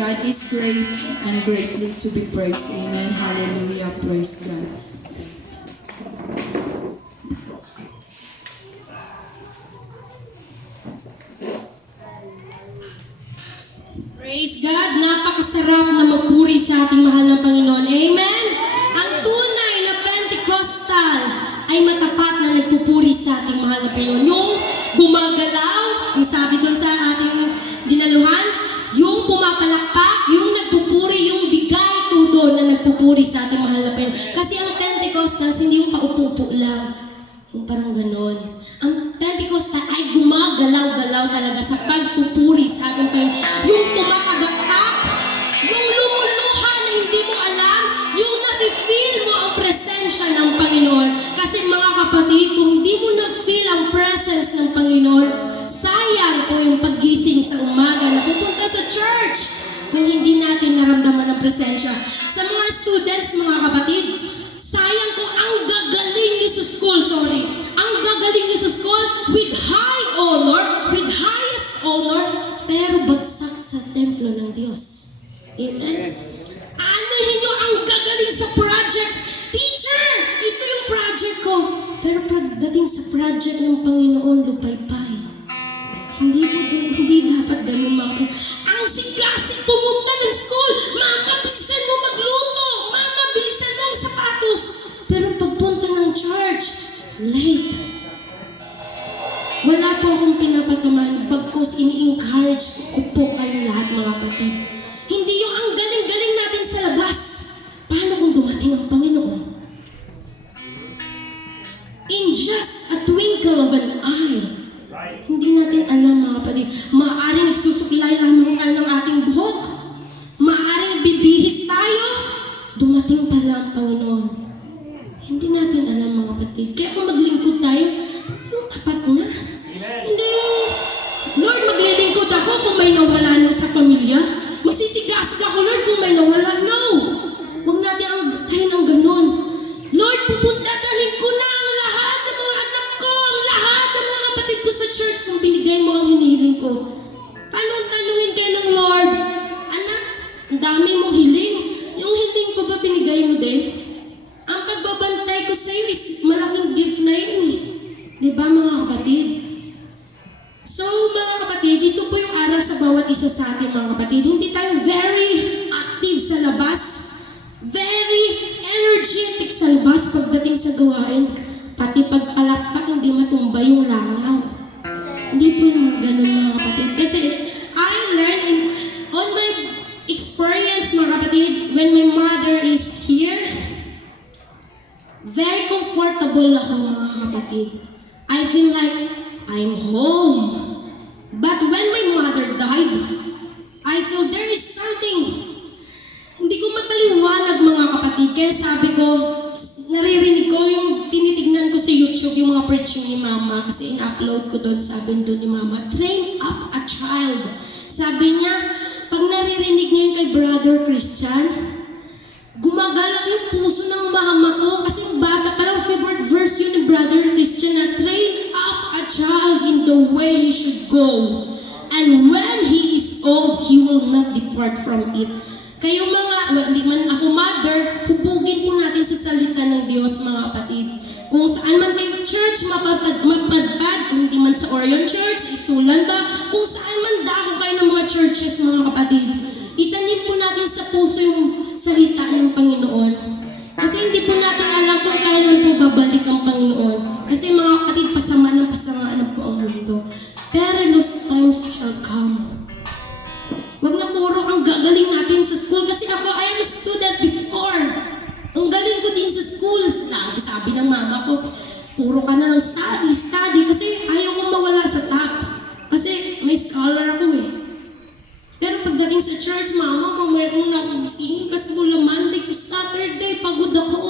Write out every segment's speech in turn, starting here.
God is great and greatly to be praised. Amen. Hallelujah. Praise God. Praise God! Napakasarap na magpuri sa ating mahal na Panginoon. Amen! Ang tunay na Pentecostal ay matapat na nagpupuri sa ating mahal na Panginoon. Yung gumagalaw, yung sabi doon sa ating dinaluhan, yung pumapalakpak, yung nagpupuri, yung bigay tudo na nagpupuri sa ating mahal na Panginoon. Kasi ang Pentecostals, hindi yung paupo-upo lang. Yung parang ganon. Ang Pentecostal ay gumagalaw-galaw talaga sa pagpupuri sa ating Panginoon. Yung tumakagaktak, yung lumuluha na hindi mo alam, yung nafe-feel mo ang presensya ng Panginoon. Kasi mga kapatid, kung hindi mo na-feel ang presence ng Panginoon, sayang po yung paggising sa umaga na pupunta sa church kung hindi natin naramdaman ang presensya. Sa mga students, mga kapatid, sayang kung ang gagaling niyo sa school, ang gagaling niyo sa school with high honor, with highest honor, pero bagsak sa templo ng Diyos. Amen? Ano ninyo ang gagaling sa projects? Teacher, ito yung project ko. Pero pagdating sa project ng Panginoon, lupay-pay. Hindi dapat ganun mga. Ang sigasig pumunta ng school, mama, bilisan mo magluto. Mama, bilisan mo ang sapatos. Pero pagpunta ng church, late. Wala po akong pinapatamaan. Bagkos ini-encourage ko po kayo lahat mga kapatid. Hindi yung ang galing-galing natin sa labas. Paano kung dumating ang Panginoon? In just a twinkle of an eye, hindi natin alam mga kapatid. Maaaring nagsusuklay lamang tayo ng ating buhok. Maaaring bibihis tayo. Dumating pala ang Panginoon. Hindi natin alam mga kapatid. Kaya kung maglingkod tayo, yung tapat na. Hindi yung, Lord, maglilingkod ako kung may nawala na sa pamilya. Magsisigasig ako, Lord, kung may nawala. No! Huwag natin ang tayo ng ganun. Lord, pupunta dalhin ko na ang lahat ng mga anak ko, ang lahat ng mga kapatid ko sa church kung binigay mo ang hinihiling ko. Paano ang tanungin kayo ng Lord? Anak, ang dami mong hiling. Yung hiling ko ba binigay mo din? Ang pagbabantay ko sa iyo is malaking gift na yun eh. Diba mga kapatid? So mga kapatid, ito po yung aral sa bawat isa sa atin mga kapatid. Hindi tayo very active sa labas. Very energetic sa labas pagdating sa gawain. Pati pagpalakpak, hindi matumba yung langaw. Hindi po yung mga ganun mga kapatid. Kasi I learned on my experience mga kapatid, when my mother is here, very comfortable ako mga kapatid. I feel like I'm home. But when my mother died, I feel there is something. Hindi ko mapaliwanag mga kapatid. Kaya sabi ko, naririnig ko yung tinitignan ko sa YouTube, yung mga preaching ni Mama. Kasi in-upload ko doon, sabi doon ni Mama, train up a child. Sabi niya, pag naririnig niyo yung kay Brother Christian, gumagalak yung puso ng mama ko kasi yung bata, parang favorite verse yun ni Brother Christian na train up a child in the way he should go. And when he is old, he will not depart from it. Kayong mga, hindi man ako mother, hubugin po natin sa salita ng Diyos mga kapatid. Kung saan man kayo church, magpadpad, kung hindi man sa Orion Church, Isulan ba, kung saan man dako kayo ng mga churches mga kapatid, itanim po natin sa puso yung salita ng Panginoon. Kasi hindi po natin alam kung kailan po babalik ang Panginoon. Kasi mga kapatid, pasamaan na po ang mundo. Perilous times shall come. Wag na puro ang gagaling natin sa school. Kasi ako, I am a student before. Ang galing ko din sa school. Sabi ng mama ko, puro ka na ng study. Kasi ayaw kong mawala sa top. Kasi may scholar ako eh. Pero pagdating sa church, mama, mamaya kong nakusingin kasi mula Monday to Saturday, pagod ako.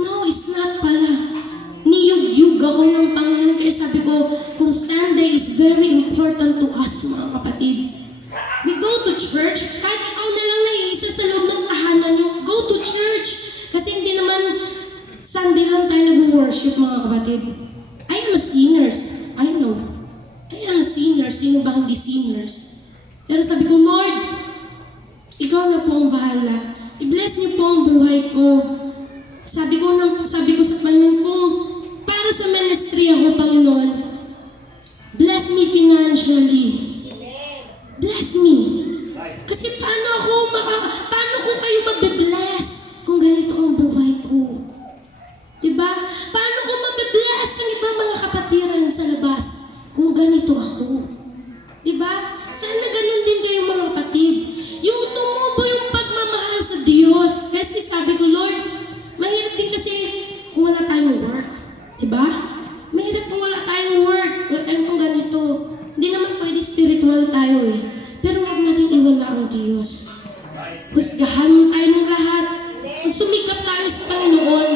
No, it's not pala. Niyug-yug ako ng Panginoon. Kaya sabi ko, kung Sunday is very important to us, mga kapatid. We go to church, kahit ikaw na lang naiisa sa loob ng tahanan nyo, go to church. Kasi hindi naman Sunday lang tayo nag-worship, mga kapatid. I am a sinners. I know. I am a sinner. Sino ba hindi sinners? Pero sabi ko, Lord, Ikaw na po ang bahala. I-bless niyo po ang buhay ko. Sabi ko sa Panginoon ko, para sa ministry ako, Panginoon, bless me financially. Bless me. Kasi paano ko kayo mabibless kung ganito ang buhay ko? Diba? Paano ko mabibless ang ibang mga kapatiran sa labas kung ganito ako? Diba? Sana ganun din kayo mga kapatid. Yung tumubo yung pagmamahal sa Diyos. Kasi sabi ko, Lord, mahirap din kasi kung wala tayong work. Diba? Mahirap kung wala tayong work. Kung ganito. Hindi naman pwede spiritual tayo eh. Pero huwag natin iwala ang Diyos. Husgahan mo tayo ng lahat. Sumikap tayo sa Panginoon.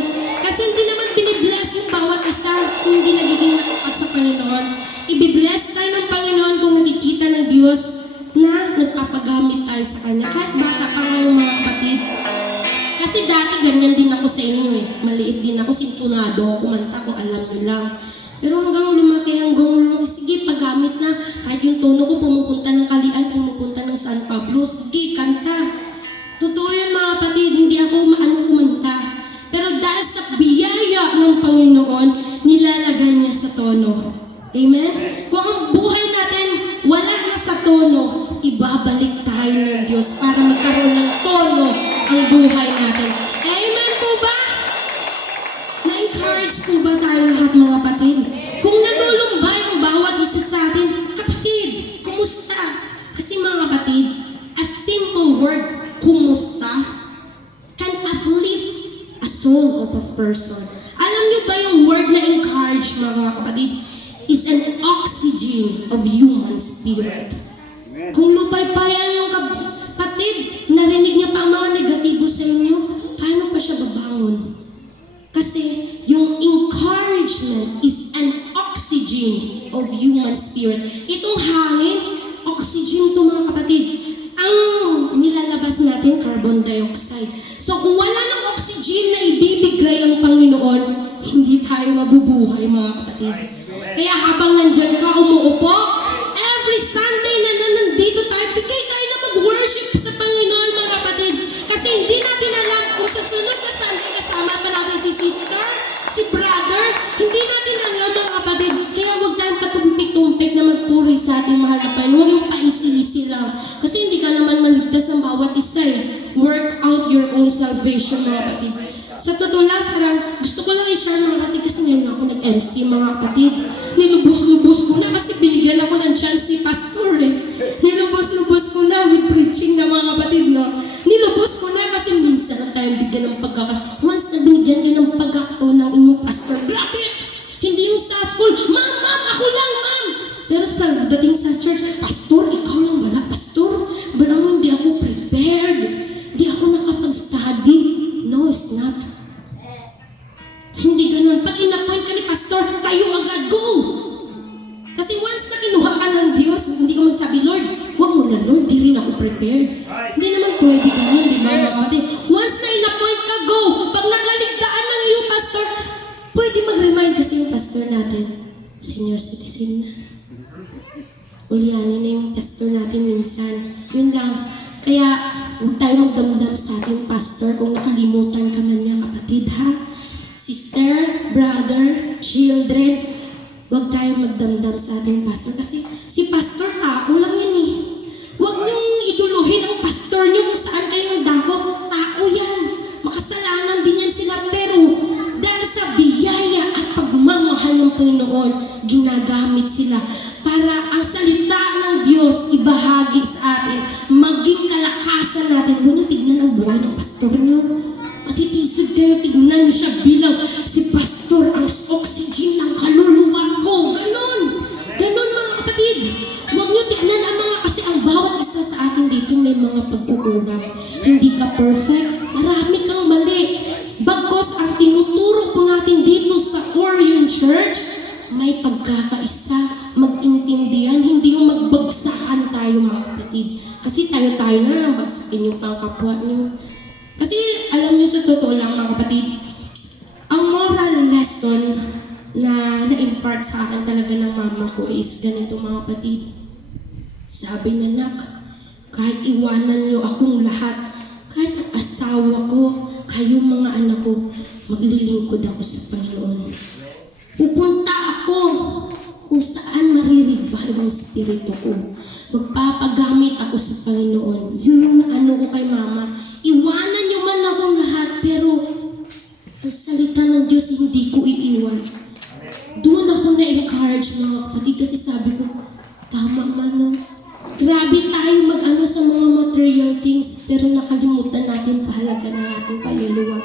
Kasi hindi naman binibless yung bawat isa kung hindi nagiging natapat sa Panginoon. Ibibless tayo ng Panginoon kung nakikita ng Diyos na nagpapagamit tayo sa Kanya. Kahit bata pa ngayong mga kapatid. Kasi dati ganyan din ako sa inyo eh. Maliit din ako, sintunado, kumanta kung alam nyo lang. Pero hanggang lumaki, sige, paggamit na. Kahit yung tono ko pumupunta ng Kalian, pumupunta ng San Pablo, sige, kanta. Totoo yun mga kapatid, hindi ako maano kumanta. Pero dahil sa biyaya ng Panginoon, nilalagay niya sa tono. Amen? Kung ang buhay natin wala na sa tono, ibabalik tayo ng Diyos para magkaroon ng tono ang buhay natin. Amen po ba? Na-encourage po ba tayo lahat mga kapatid? Kung nalulumbay ang bawat isa sa atin, kapatid, kumusta? Kasi mga kapatid, a simple word, kumusta, can uplift a soul of a person. Alam niyo ba yung word na encourage mga kapatid? Is an oxygen of human spirit. Kung lupay-payan yung kapatid, narinig niya pa ang mga negatibo sa inyo, paano pa siya babangon? Kasi yung encouragement is an oxygen of human spirit. Itong hangin, oxygen to mga kapatid. Ang nilalabas natin, carbon dioxide. So kung wala ng oxygen na ibibigay ang Panginoon, hindi tayo mabubuhay mga kapatid. Kaya habang nandyan ka, umuupo, every Sunday na nandito tayo, bigay tayo na mag-worship sa Panginoon mga kapatid. Kasi hindi natin alam kung sa sunod na Sunday kasama pa natin si sister, si brother, hindi natin alam mga kapatid. Kaya huwag tayong patumpik-tumpik na magpuri sa ating mahal na Panginoon. Huwag yung paisi-isi lang. Kasi hindi ka naman maligtas ng bawat isa eh. Work out your own salvation mga kapatid. Sa totoo lang, gusto ko lang i-share mga kapatid kasi ngayon ako nag-MC mga kapatid. Nilubos-lubos ko na kasi binigyan ako ng chance ni Pastor eh. Nilubos-lubos ko na with preaching na mga kapatid, no? Nilubos ko na kasi minsan na tayong bigyan ng pagkakataon. Once na binigyan ka ng pagkakataon ng inyong pastor, grabe! Hindi yung sa school, ma'am, ako lang, ma'am! Pero pagdating sa church, Pastor, ikaw lang wala, Pastor. Barang hindi ako prepared. Hindi ako nakapag-study. No, it's not. Hindi ganun. Pag in-appoint ka ni Pastor, tayo agad, go! Kasi once na kinuha ka ng Diyos, hindi ka magsabi, Lord, huwag mo na, Lord, di rin ako prepared. Hindi naman pwede ganun, di ba mga kapatid? Once na in-appoint ka, go! Pag nakaligtaan ng iyong pastor, pwede mag-remind kasi yung pastor natin, senior citizen na. Ulyanin na yung pastor natin minsan. Yun lang. Kaya, huwag tayo magdamdam sa ating pastor kung nakalimutan ka man niya, kapatid, ha? Sister, brother, children, huwag tayong magdamdam sa ating pastor kasi si pastor, tao lang yan eh. Huwag niyong iduluhin ang pastor niyo kung saan kayo dako. Tao yan. Makasalanan din yan sila. Pero dahil sa biyaya at pagmamahal ng Panginoon, ginagamit sila para ang salita ng Diyos ibahagi sa atin, maging kalakasan natin. Huwag niyo tignan ang buhay ng pastor niyo. Matitisod kayo, tignan niyo siya bilang si pastor, ang oxygen ng kaluluwa ko. Ganon! Ganon mga kapatid. Huwag niyo tignan ang mga, kasi ang bawat isa sa atin dito may mga pagkukulang. Hindi ka perfect. Marami kang mali. Bagkos ang tinuturo po natin dito sa Orion Church, may pagkakaisa, mag-intindihan, hindi yung magbagsakan tayo mga kapatid. Kasi tayo-tayo na, bagsakin yung pangkapwa niyo. Kasi alam niyo sa totoo lang mga kapatid, ang moral lesson na na-impart sa akin talaga ng mama ko is ganito mga kapatid. Sabi na, nak, Kahit iwanan niyo akong lahat, kahit ang asawa ko, kayong mga anak ko, maglilingkod ako sa Panginoon. Pupunta ako kung saan marirevive ang spirito ko. Magpapagamit ako sa Panginoon. Yun yung ano ko kay Mama. Iwanan niyo man akong lahat, pero ang salita ng Diyos hindi ko iiwan. Doon ako na-encourage mga kapatid kasi sabi ko, tama man no. Grabe tayo mag-ano sa mga material things, pero nakalimutan natin pahalaga ng ating kaluluwa.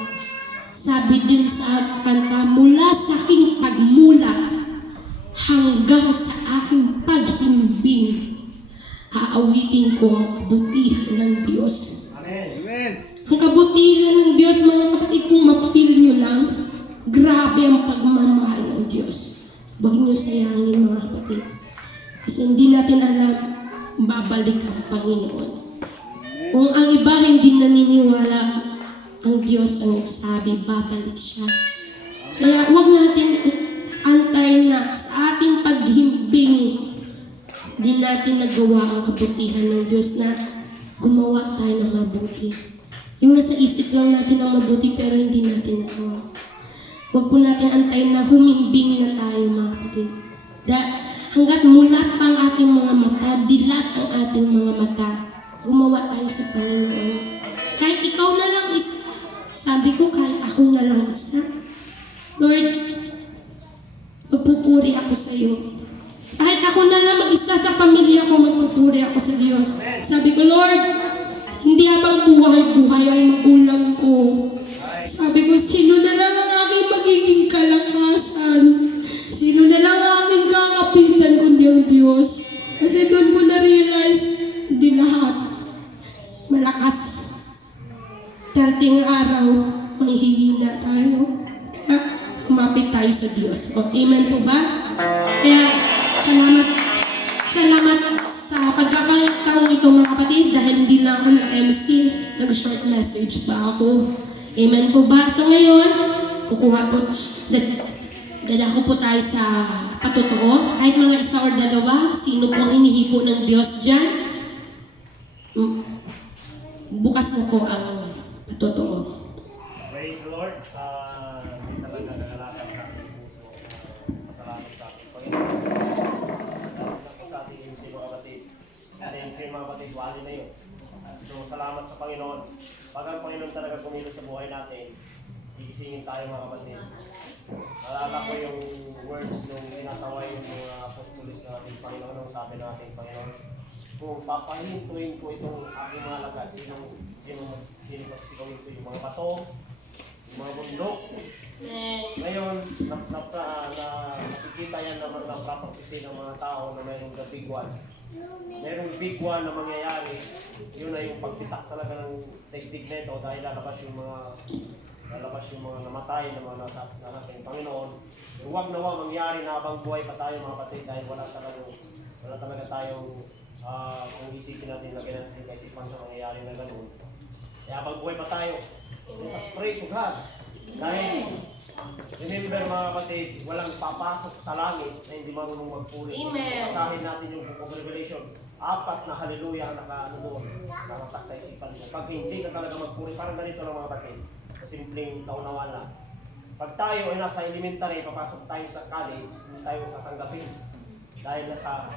Sabi din sa kanta, mula sa aking pagmulat hanggang sa aking paghimbing, aawitin ko ang kabutihan ng Diyos. Amen. Ang kabutihan ng Diyos, mga kapatid, kung ma-feel nyo lang, grabe ang pagmamahal ng Diyos. Huwag nyo sayangin, mga kapatid. Kasi hindi natin alam, babalik ang Panginoon. Kung ang iba hindi naniniwala, ang Diyos ang nagsabi, babalik siya. Kaya huwag natin antayin na sa ating paghimbing, hindi natin nagawa ang kabutihan ng Diyos na gumawa tayo ng mabuti. Yung nasa isip lang natin ang mabuti pero hindi natin nagawa. Huwag po natin antayin na humimbing na tayo, mga kapatid. Hanggat mulat pa ang ating mga mata, dilat ang ating mga mata, gumawa tayo sa Panginoon. Kahit ikaw na lang isa, sabi ko kahit ako na lang isa. Lord, magpupuri ako sa iyo. Kahit ako na lang mag-isa sa pamilya ko, magpupuri ako sa Diyos. Sabi ko, Lord, hindi habang buhay-buhay ang magulang ko. Sabi ko, sino na lang ang aking magiging kalakasan? Sino na lang ang aking kakapitan kundi ang Diyos? Kasi doon ko na-realize, hindi lahat malakas. Darating araw, mahihina tayo. Kaya kumapit tayo sa Diyos. O, amen po ba? Kaya, salamat sa pagkakataong ito mga kapatid dahil hindi lang ako nag-MC, nag-short message pa ako. Amen po ba? So ngayon, kukuha ko, dadako po tayo sa patotoo. Kahit mga isa or dalawa, sino pong hinihipo ng Diyos dyan? Bukas na po ang patotoo. Praise the Lord. Hindi talaga nagalakad sa ating puso. Masalamat sa ating Panginoon. Ako sa ating MC mga kapatid. MC mga kapatid, wali na yun. So salamat sa Panginoon. Pag ang Panginoon talaga kumilos sa buhay natin, iisingin tayo mga kapatid. Nalala ko yung words nung sinasaway yung mga apostolis ng ating Panginoon, nung sabi ng ating Panginoon, kung papahintuin ko itong aking mga lagad, sino magsigawin ko yung mga bato, yung mga bundok. Ngayon, nakikita yan na naprapaktisi ng mga tao na mayroong the big one. Mayroong big one na mangyayari, yun na yung pagpitak talaga ng teknik nito dahil lalabas yung mga namatay na mga nasa ating Panginoon. Huwag nawa mangyari na habang buhay pa tayo mga kapatid dahil wala talaga tayong kung isipin natin lagyan natin kaisipan sa mangyayari na gano'n. Kaya habang buhay pa tayo, let us pray to God. Dahil remember mga kapatid, walang papasok sa langit na hindi marunong magpuri. Amen. Basahin natin yung Book of Revelation. 4 na hallelujah ang nakatak sa isipan mo. Pag hindi ka talaga magpuri, parang ganito lang mga kapatid. Simpleng taunawan lang. Pag tayo ay nasa elementary, papasok tayo sa college, hindi tayo tatanggapin. Dahil nasa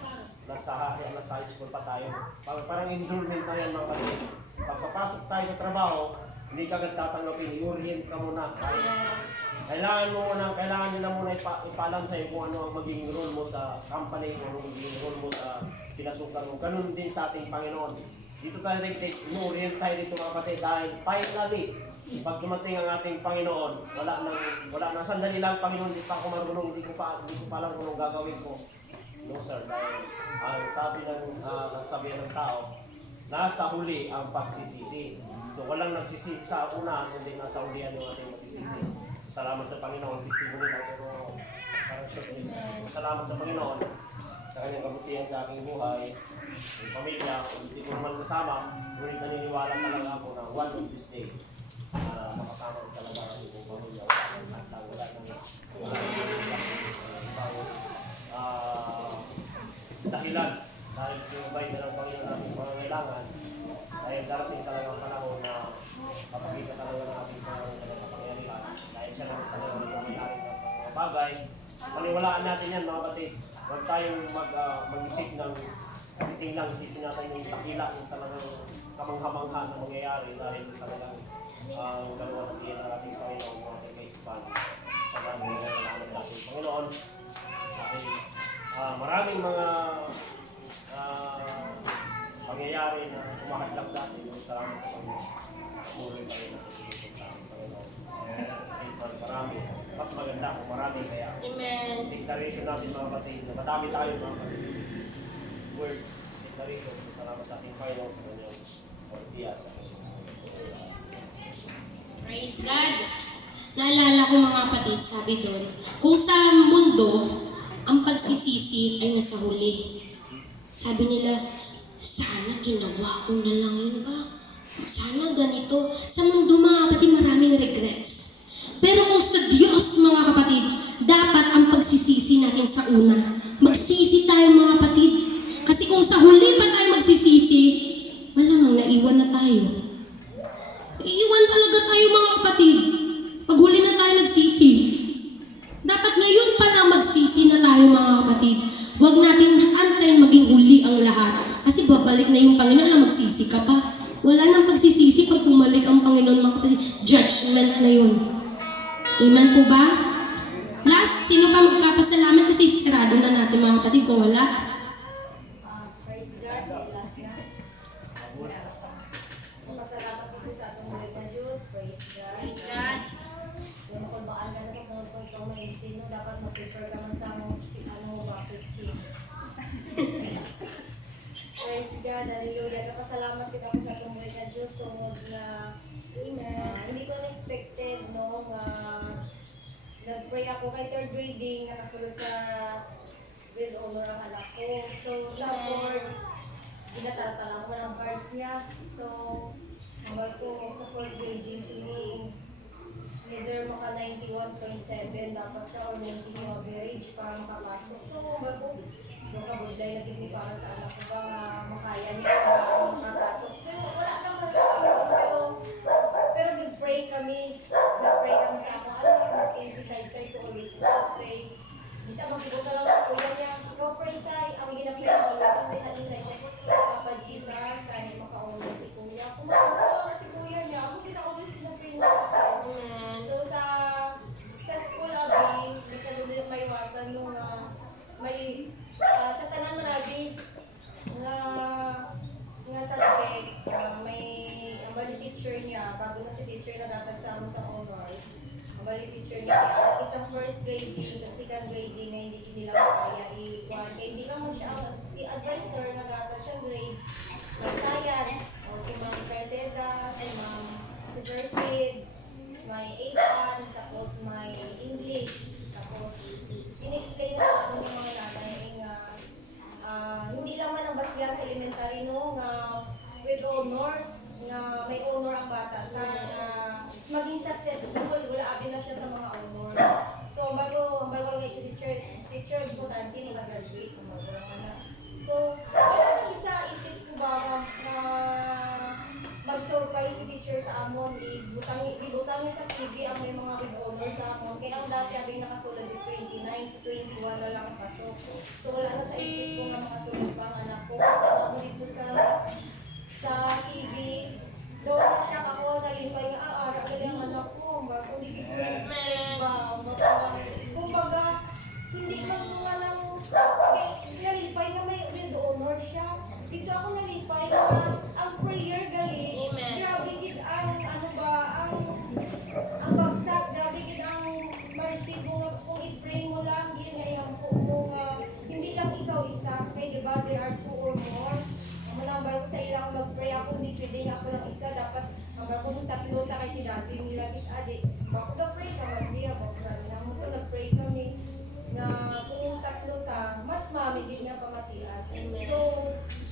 high school pa tayo. Parang enrollment na yan mga kapatid. Pag papasok tayo sa trabaho, hindi ka agad tatanggapin, i-orient ka muna. Kailangan nila muna ipaalam sa'yo kung ano ang magiging role mo sa company, kung ano ang magiging role mo sa pinasukan mo. Ganun din sa ating Panginoon. Dito tayo in-orient tayo dito mga kapatid dahil finally, pag dumating ang ating Panginoon, wala nang sandali lang Panginoon, hindi pa ako marunong, hindi ko pa alam kung anong gagawin ko. No sir, dahil ang sabi ng tao, nasa huli ang pagsisisi. So walang nagsisisi sa una, kundi nasa hulihan yung ating magsisisi. Salamat sa Panginoon, testimony lang pero parang short is salamat sa Panginoon sa kanyang kabutihan sa aking buhay, yung pamilya, hindi ko naman kasama, ngunit naniniwala talaga ako na one of this day, makasama ko talaga ang ibang pamilya. Wala nang dahilan dahil pinubay na ng Panginoon natin pangangailangan, dahil darating talaga ang panahon na kapagkita talaga ng ating Panginoon ng kapangyarihan, dahil siya naman talaga ang may-ari ng mga bagay. Paniwalaan natin yan mga kapatid. Huwag tayong mag-isip ng titingnan, isipin natin yung takila, yung talagang kamangha-mangha na mangyayari dahil talagang ang dalawa ng diyan ng ating Panginoon, mga ating kaisipan. Sa maraming nangangalaman sa ating Panginoon. Dahil maraming mga pangyayari na umahadlak sa atin. Salamat sa Panginoon. Patuloy pa rin ang pagsisikip sa ating Panginoon. Marami. Mas maganda kung marami kaya. Amen. Declaration natin mga kapatid. Madami tayo mga kapatid. Words. Declaration. Salamat sa ating Panginoon sa kanyang pagbiya sa ating Praise God. Naalala ko mga kapatid, sabi doon, kung sa mundo, ang pagsisisi ay nasa huli. Sabi nila, sana ginawa ko na lang yun ba? Sana ganito. Sa mundo mga kapatid, maraming regrets. Pero kung sa Diyos mga kapatid, dapat ang pagsisisi natin sa una. Magsisi tayo mga kapatid. Kasi kung sa huli pa tayo magsisisi, malamang naiwan na tayo. Iiwan talaga tayo mga kapatid. Pag huli na tayo nagsisi. Dapat ngayon pa lang magsisi na tayo mga kapatid. Huwag natin antayin maging huli ang lahat. Kasi babalik na yung Panginoon na magsisi ka pa. Wala nang pagsisisi pag bumalik ang Panginoon mga kapatid. Judgment na yun. Amen po ba? Last, sino pa magpapasalamat kasi sarado na natin mga kapatid kung wala? Praise God, last na. Masalamat po sa atong buhay na Diyos. Praise God. Praise God. Yung makulbaan ka na sa sunod ko itong may sino, dapat mag-prefer ka man sa bakit chief. Praise God, hallelujah. Kapasalamat kita po sa atong buhay na Diyos. Tungod na, hindi ko na-expected, no, nag-pray ako kay third reading, nakasulod sa with honor ang anak ko. So, sa Lord, ginatala ko ng cards niya. So, nambal ko sa fourth grading, sini either maka 91.7 dapat siya or 90 yung average para makapasok. So, nambal ko, yung kabudlay na gini para sa anak ko ba nga makaya niya para makapasok. Pero wala naman pero nag-pray kami sa ako. Ano, mas-exercise ko always pray. Bisa mag-ibo ka lang ang kuya niya. Ikaw pray say, ang ginapray ko always hindi na inay ko. Papa Jesus, kaya maka-always si kuya. Kung maka si kuya niya, ako kita always ginapray mo. So sa school abi, nagkalulit may iwasan yung may sa tanan mo nabi nga subject, may ang bali teacher niya, bago na si teacher na datag sa amo sa honors. Ang bali teacher niya, isang first grading, second grading na hindi nila kaya i-1. Hindi naman siya ang advisor na datag sa grade. May science, o si Ma'am Preseda, si Ma'am Sir Sid, may 8-1, tapos may English, tapos in-explain na sa akin yung mga nanay nga hindi lang man ang basya sa elementary no nga with honors nga may honor ang bata sa maging successful wala abin na siya sa mga honor. So bago nga teacher importante mag-graduate kung bago lang na. So wala sa isip ko ba na mag-surprise si teacher sa amon ibutang sa TV ang may mga with honors sa amon kaya ang dati abing nakasulad is 29 to 21 na lang ang pasok. So wala na sa isip ko na makasulad pa ang anak ko. Kaya ako dito sa TV. Doon na siya ako nalimpay nga, ara ka ang anak ko. Bago hindi ko kumbaga, hindi man nga lang nalimpay na may with honor siya. Dito ako nalimpay na ang prayer gali. Grabe gid ang ano ba, ang bagsak. Grabe gid ang ma-receive mo nga kung i-pray mo lang ginayang po mo nga hindi lang ikaw isa kay diba there are two or more. Manambar ko sa ilang mag-pray ako hindi pwede nga ako lang isa dapat nambar ko kung tatlo ta kay si dati nila is adi bako na-pray ka magdiya bako na mo to nag-pray kami na kung tatlo ta mas mami din nga pamatian. So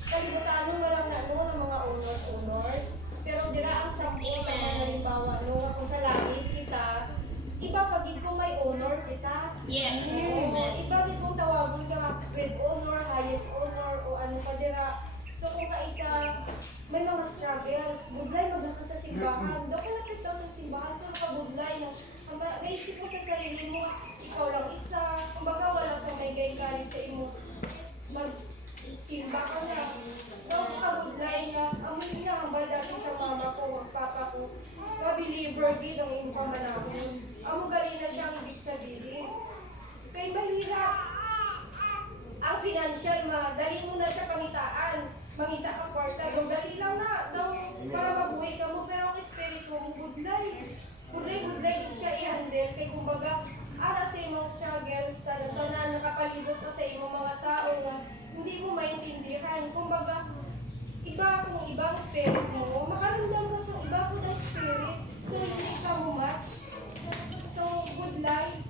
kalibutan mo lang na no ng mga honors pero dira ang sample na halimbawa no kung sa langit kita iba pagid kung may honor kita. Yes. Iba gid kung tawagon ka with honor, highest honor o ano pa So kung kaisa, may mga struggles, budlay maglakad sa simbahan. Doon ka lapit daw sa simbahan, pero kabudlay na may isip mo sa sarili mo, ikaw lang isa. Kumbaga wala kang may gay-gay sa imo. Magsimba ka na. Doon kabudlay na, amoy na ang dati sa mama ko, papa ko. Na-believer din ang iyong pamanahon. Amo galing na siyang ibig sabihin. Kaya mahirap. Ang financial, dali mo na siya kamitaan. Mangita ka kwarta, dali lang na. Daw, para mabuhay ka mo, pero ang spirit mo, budlay. Budlay siya i-handle. Kaya kumbaga, ara sa imong struggles, tanan nakapalibot ka sa imong mga tao na hindi mo maintindihan. Kumbaga, iba kung ibang spirit mo, makaramdam ka sa iba ko ng spirit. So, hindi ka mo match. So, budlay.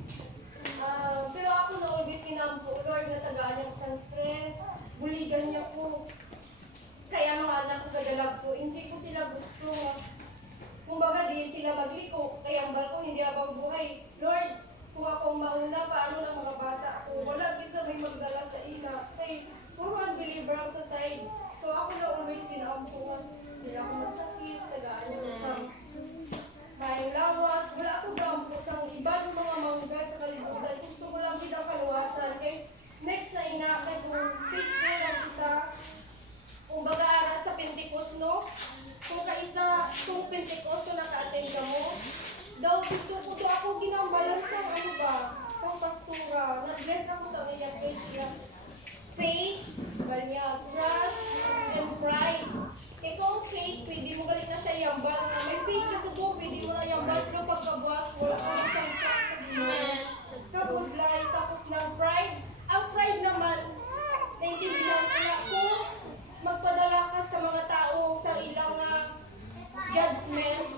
Pero ako na always kinampo, Lord, natagaan niya ko sa strength. Buligan niya ko. Kaya mga anak ko kadalag ko, hindi ko sila gusto. Kumbaga di sila magliko, kaya ang balko hindi abang buhay. Lord, kung akong mauna, paano na mga bata ako? Wala gusto may magdala sa ina. Hey, puro unbeliever ako sa side. So ako na always kinampuan. Hindi ako magsakit, tagaan niya ko sa may lawas. Wala ako gampo sa ibang mga manggad sa kalibutan. Gusto ko lang kita kaluwasan. Kaya next na ina, kaya kung faithful lang kita, kung baga sa Pentecost, no? Kung kaisa, kung Pentecost, kung naka-attend ka mo, daw, gusto ko daw ako ginambalan sa ano ba? Sa pastura. Nag-bless ako sa kanya, faith, banya, trust, and pride. Eh kung faith, pwede mo galing na siya yambal. May faith ka subo, pwede mo na yambal. Pero pagkabuas, wala ka ng trust sa Diyos. Kabudlay, tapos ng pride. Ang pride naman, naintindihan ko na kung magpadala ka sa mga tao sa ilang judgment,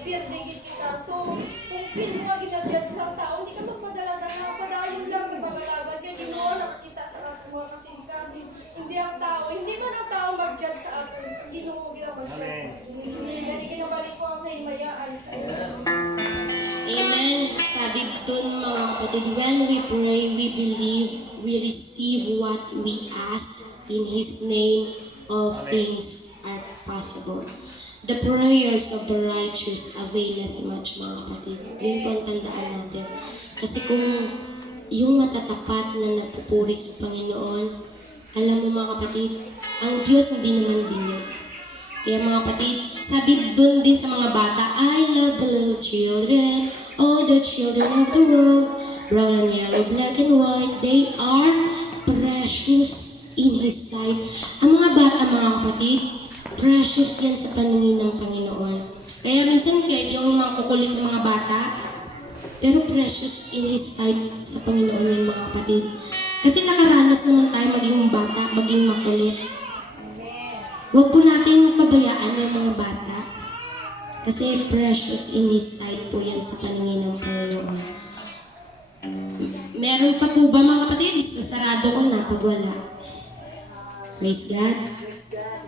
pirdigit kita. So, kung feel mo ginadjudge ng tao, hindi ka magpadala na padayon lang sa pagalaban. Kaya hindi mo nakikita sa mga kasi hindi ang tao, hindi man ang tao mag-judge sa akin, hindi mo bilang mag-judge. Kaya kinabalik ko ang kaimayaan sa iyo. Amen. Sabi dun mga kapatid, when we pray, we believe, we receive what we ask. In His name, all things are possible. The prayers of the righteous availeth much, mga kapatid. Yun po ang tandaan natin. Kasi kung yung matatapat na nagpupuri sa Panginoon, alam mo mga kapatid, ang Diyos hindi naman binyo. Kaya mga kapatid, sabi dun din sa mga bata, I love the little children, all the children of the world, brown and yellow, black and white, they are precious in His sight. Ang mga bata, mga kapatid, precious yan sa paningin ng Panginoon. Kaya minsan kahit yung mga kukulit ng mga bata, pero precious in His sight sa Panginoon yung mga kapatid. Kasi nakaranas naman tayo maging bata, maging makulit. Huwag po natin pabayaan yung mga bata. Kasi precious in His sight po yan sa paningin ng Panginoon. Meron pa po ba mga kapatid? Sasarado ko na pag wala. Praise God. Praise God.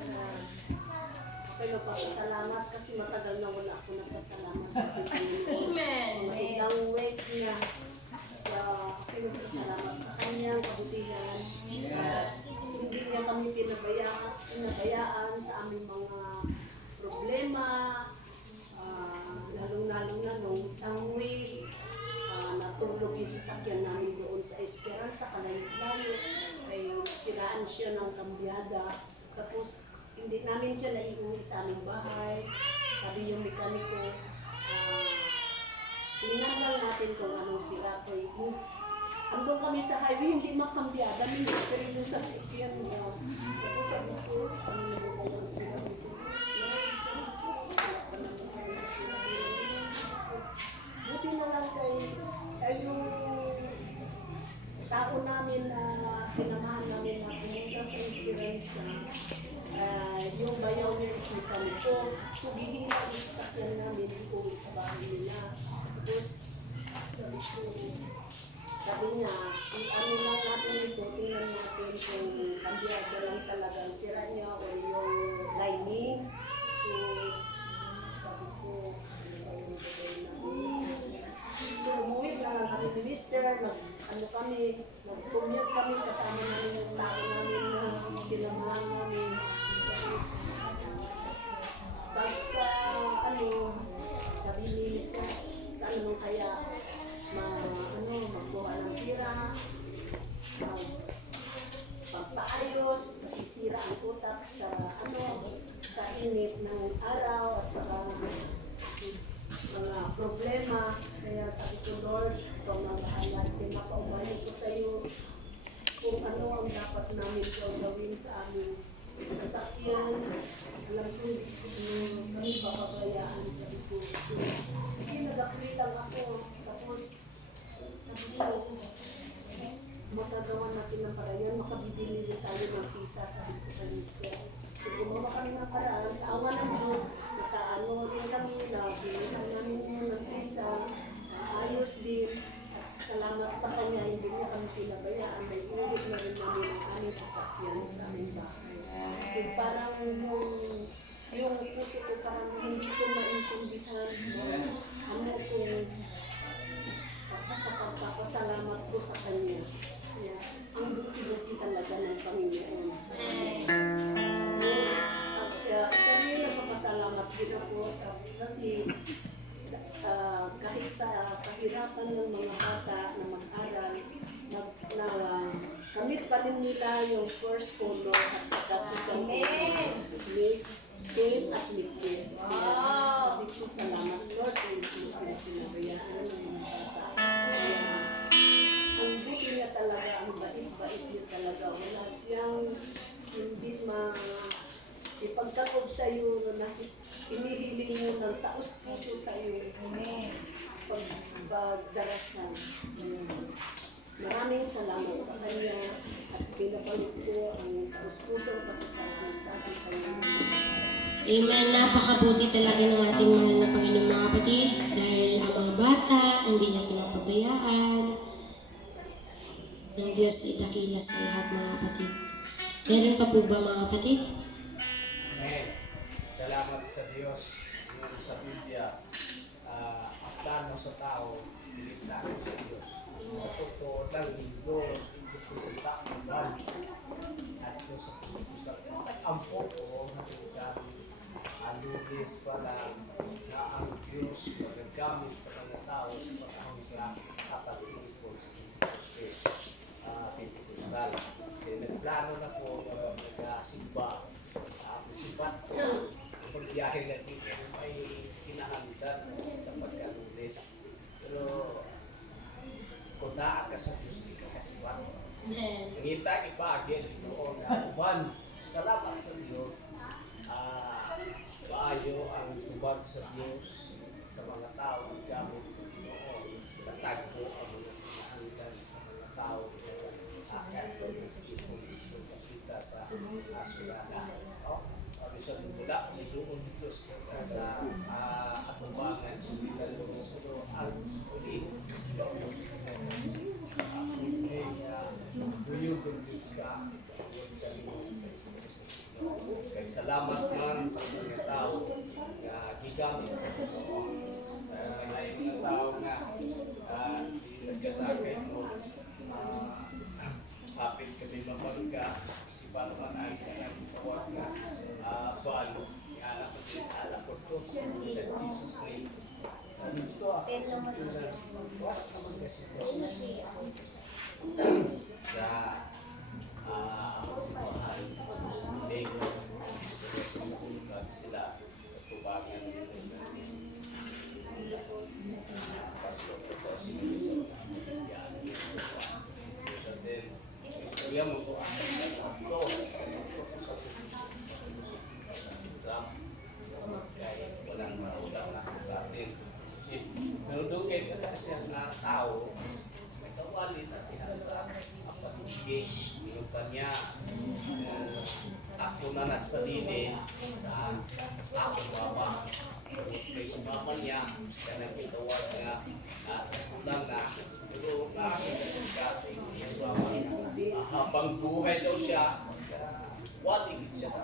Ako'y magpapasalamat kasi matagal na wala ako nagpasalamat sa Panginoon. Amen. Magandang wait niya. So, ako'y magpasalamat sa kanyang kabutihan. Hindi niya kami pinabayaan sa aming mga problema. Lalong-lalong na nung isang week, natulog yung sasakyan namin doon sa Esperanza, Kalayo-Layo. Ay siraan siya ng kambyada. Tapos, hindi namin siya naiuwi sa aming bahay. Sabi yung mekaniko, tingnan lang natin kung anong sira ko. Andun kami sa highway, hindi makambyada. Ministry yung sasakyan mo. Tapos sabi ko, ano na yung sira ko? Buti na lang kay yung tao namin na sinamahan namin na pumunta sa Esperanza, yung bayaw niya is mekaniko. So, gihila yung sasakyan namin uwi sa bahay nila. Tapos, sabi niya, ano lang natin ito, tingnan natin kung kambyada lang talagang sira niya o yung lining. So, sabi ko, so, umuwi na lang kami ni Mister, nag-commute kami, kasama namin yung tao namin na sinamahan namin. init ng araw at saka mga problema. Kaya sabi ko, Lord, ikaw na bahala. Pinapaubayan ko sa iyo kung ano ang dapat namin gawin sa aming sasakyan. Alam ko, kami papabayaan. Sabi ko, sige, nag-apply lang ako. Tapos, sabi ko, magagawa natin ng paraan, makabibili din tayo ng pisa, sabi ko sa mister. So, gumawa kami ng paraan, sa awa ng Diyos, nakaano rin kami na bilihan namin yun ng pisa, ayos din. At salamat sa kanya, hindi niya kami pinabayaan, may ulit na rin namin ang aming sasakyan sa aming bahay. So, parang yung puso ko parang hindi ko maintindihan ano kung sa pagpapasalamat ko sa kanya. Yeah. Ang buti-buti talaga ng Panginoon. Sa iyo nagpapasalamat din ako kasi kahit sa kahirapan ng mga bata na mag-aral, kamit pa rin nila yung first polo at saka second polo. Date at liquid. Sabi ko, salamat Lord, hindi ko sila sinabayaan ng mga bata. Ang buti niya talaga, ang bait-bait niya talaga. Wala siyang hindi ipagkakob sa iyo na hinihiling mo ng taos-puso sa iyo. Pagdarasan. Maraming salamat sa kanya at pinapalot ko ang taos-puso pasasalamat sa ating Panginoon. Amen. Napakabuti talaga ng ating mahal na Panginoon mga kapatid dahil ang mga bata hindi niya pinapabayaan. Ang Diyos ay dakila sa lahat mga kapatid. Meron pa po ba mga kapatid? Amen. Salamat sa Diyos. Yung sa Biblia, ang plano sa tao, hindi plano sa Diyos. Sa totoo lang, linggo, hindi pumunta ang buwan. At yung sa pag-usap, ampo ko, sa Lunes pala na ang Diyos magagamit sa mga tao sa panahon sa pag-ibig sa Pentecostal. Nagplano na po nag-simba. Sibat ko, pagbiyahe na dito ay kinahangdan sa pagkalunes. Pero kung naa ka sa Diyos, di ka kasibat. Ngita ipagin noon na uban. Salamat sa Diyos. Maayo ang tubag sa Diyos sa mga tao at gamit sa Pinoon. Natagpo ang mga kinahangdan sa mga tao. Kahit kung kapita sa asulana. Sabi sa mula, may doon dito sa atubangan. Pero ang ulit, buyugon dito ka sa kaya salamat man sa mga tao na gigamit sa Pinoon. May mga tao na nagkasakay mo hapit kami mabangga si Palaman ay nagtawag na balo anak ko din anak ko to sa Jesus name. Dito ako sa was naman kasi sa si Mahal Lego sila sa tubangan pastor ko sa sinisa sa din istorya mo ko ang ito kaya walang maulang na natin pero doon kayo kasi ang tao may kawalit at ihasa ang patigis yung kanya ako na nagsalili sa ako mama kay si mama niya kaya nagkitawag nga kulang na pero kasi habang buhay daw siya waling siya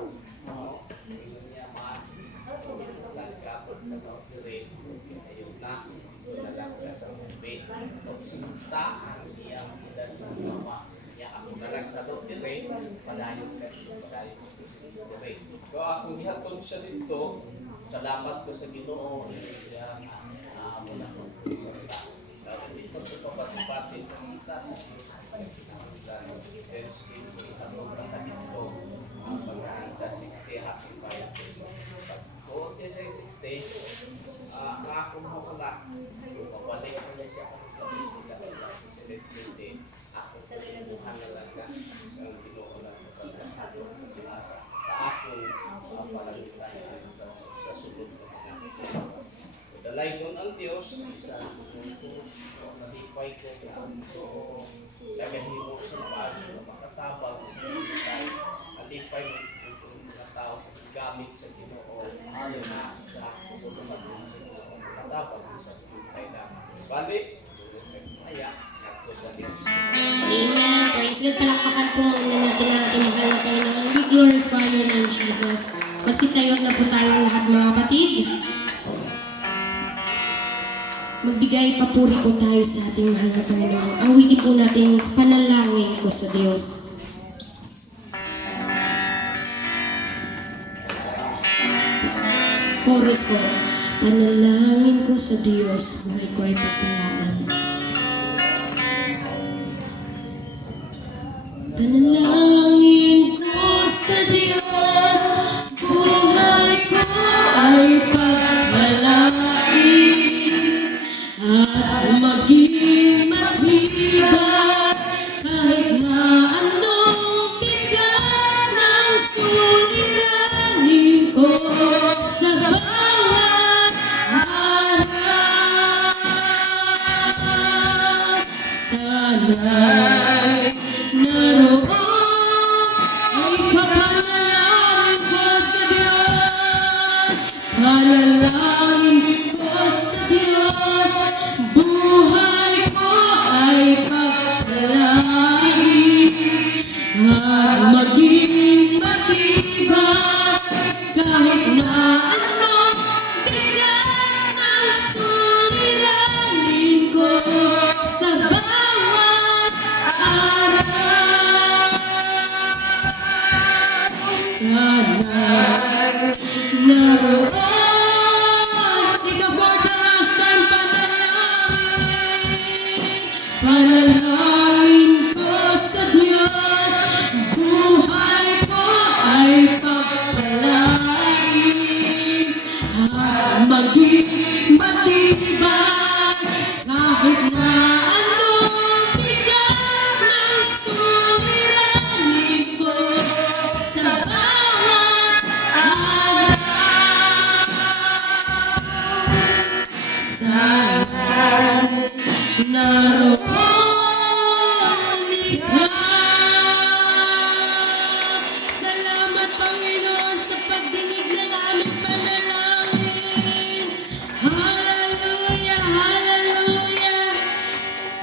yun niya man langkapot na rin ayun na nalangka sa bed at sinta ang iyang edad sa mama niya ako na lang sa rin padayon rin so akong ihatod siya dito salamat ko sa Ginoo siya mula ko dito sa kapatid kita sa Diyos then speak ko ihatod na dito sa 60 happy bayan sa nga akong makulak. So, pabalik ko na siya kung kabisita ko lang sa celebrity. Ako, kalimuhan na lang ka. Ang pinuulan ko talaga. Sa akong palangitan sa sulod ko mga ipas. Dalay doon ang Diyos, isang mundo, nalipay ko. So, lagahimo sa pag, makatabang sa mga nalipay mo mga tao gamit sa Ginoo. Ayaw na sa pagkutuman sa Ginoo. Makatabang sa pagkutay na. Balik, kaya, nakto sa Diyos. Amen. Praise God. Palakpakan po natin ang ating mahal na Panginoon. We glorify your name, Jesus. Magsitayo na po tayong lahat mga kapatid. Magbigay papuri po tayo sa ating mahal na Panginoon. Awitin po natin panalangin ko sa Diyos. Chorus ko. Panalangin ko sa Diyos, buhay ko ay pagpalaan. Panalangin ko sa Diyos, buhay ko ay pagpalaan. At maging matibay kahit na anong bigat ng suliranin ko sa bawat araw. Sana'y naroon ay kapanalangin ko sa Diyos. Panalangin ko sa Diyos, buhay ko ay pagpalain. At maging matibay kahit na anong bigat ng suliranin ko sa bawat araw. Sana'y naroon ikaw for the last time panalangin ko sa Diyos, buhay ko ay pagpalain. At maging matibay kahit na anong bigat ng suliranin ko sa bawat araw. Sana'y naroon ikaw. Salamat, Panginoon, sa pagdinig ng aming panalangin. Hallelujah, hallelujah.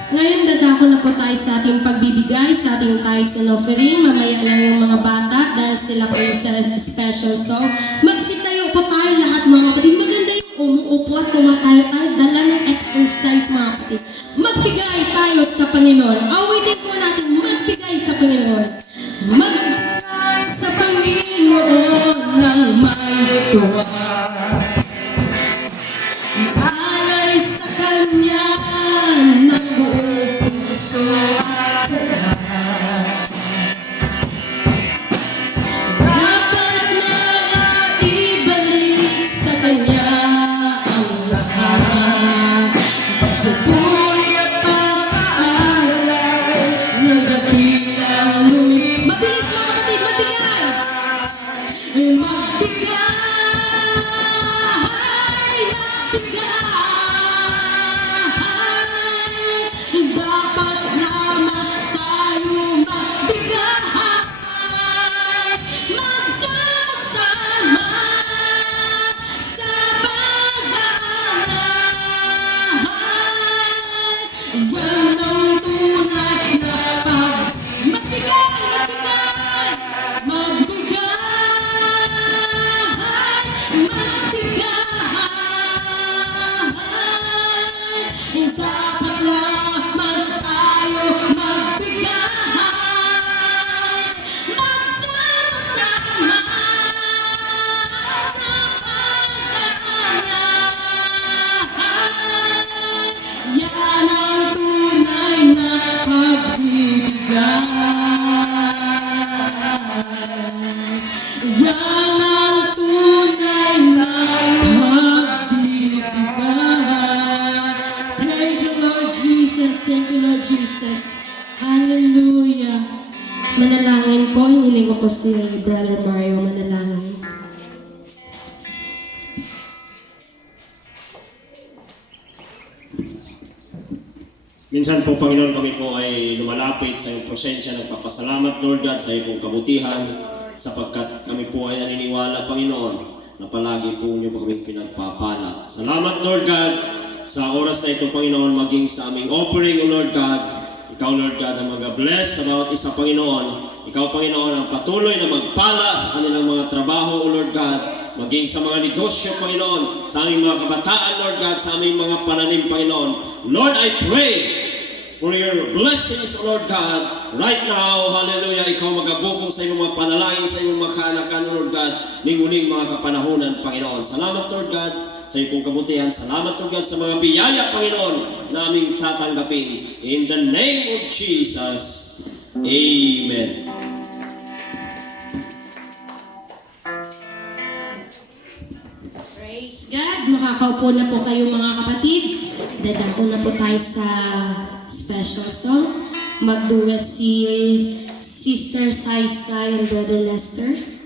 Ngayon, dadako na po tayo sa ating pagbibigay, sa ating tithes and offering. Mamaya lang yung mga bata dahil sila po yung sa special song. Magsitayo po tayo lahat mga kapatid. Maganda yung umuupo at tumatayo tayo. Dala ng exercise mga kapatid. Magbigay tayo sa Panginoon. Awitin po natin, magbigay sa Panginoon. Magbigay sa Panginoon ng may tuwa. Ialay sa Kanya ng buong puso at lahat. Dapat na ibalik sa Kanya ang lahat. Bubuhay pa sa alay ng dakilang lumit. Mabilis mga kapatid, magbigay! Magbigay! Dapat naman tayo magbigay. Magsasama sa pag-aalay. Yan ang tunay na magbigay, magbigay, magbigay, magbigay. Dapat naman tayo magbigay. Magsama-sama sa pag-aalay. Yan ang tunay na pagbibigay. Yan ang tunay na Minsan po, Panginoon, kami po ay lumalapit sa iyong presensya, nagpapasalamat, Lord God, sa iyong kabutihan, sapagkat kami po ay naniniwala, Panginoon, na palagi po niyo po kami pinagpapala. Salamat, Lord God, sa oras na ito, Panginoon, maging sa aming offering, O Lord God. Ikaw, Lord God, ang mag-bless sa bawat isa, Panginoon. Ikaw, Panginoon, ang patuloy na magpala sa kanilang mga trabaho, O Lord God, maging sa mga negosyo, Panginoon, sa aming mga kabataan, Lord God, sa aming mga pananim, Panginoon. Lord, I pray for your blessings, O Lord God, right now, hallelujah, ikaw magabubong sa iyong mga panalangin, sa iyong mga kaanakan, O Lord God, ning-uling mga kapanahunan, Panginoon. Salamat, Lord God, sa iyong kabutihan. Salamat, Lord God, sa mga biyaya, Panginoon, na aming tatanggapin. In the name of Jesus, Amen. Praise God! Makakaupo na po kayo mga kapatid. Dadako na po tayo sa special song. Magduet si Sister Saisai and Brother Lester.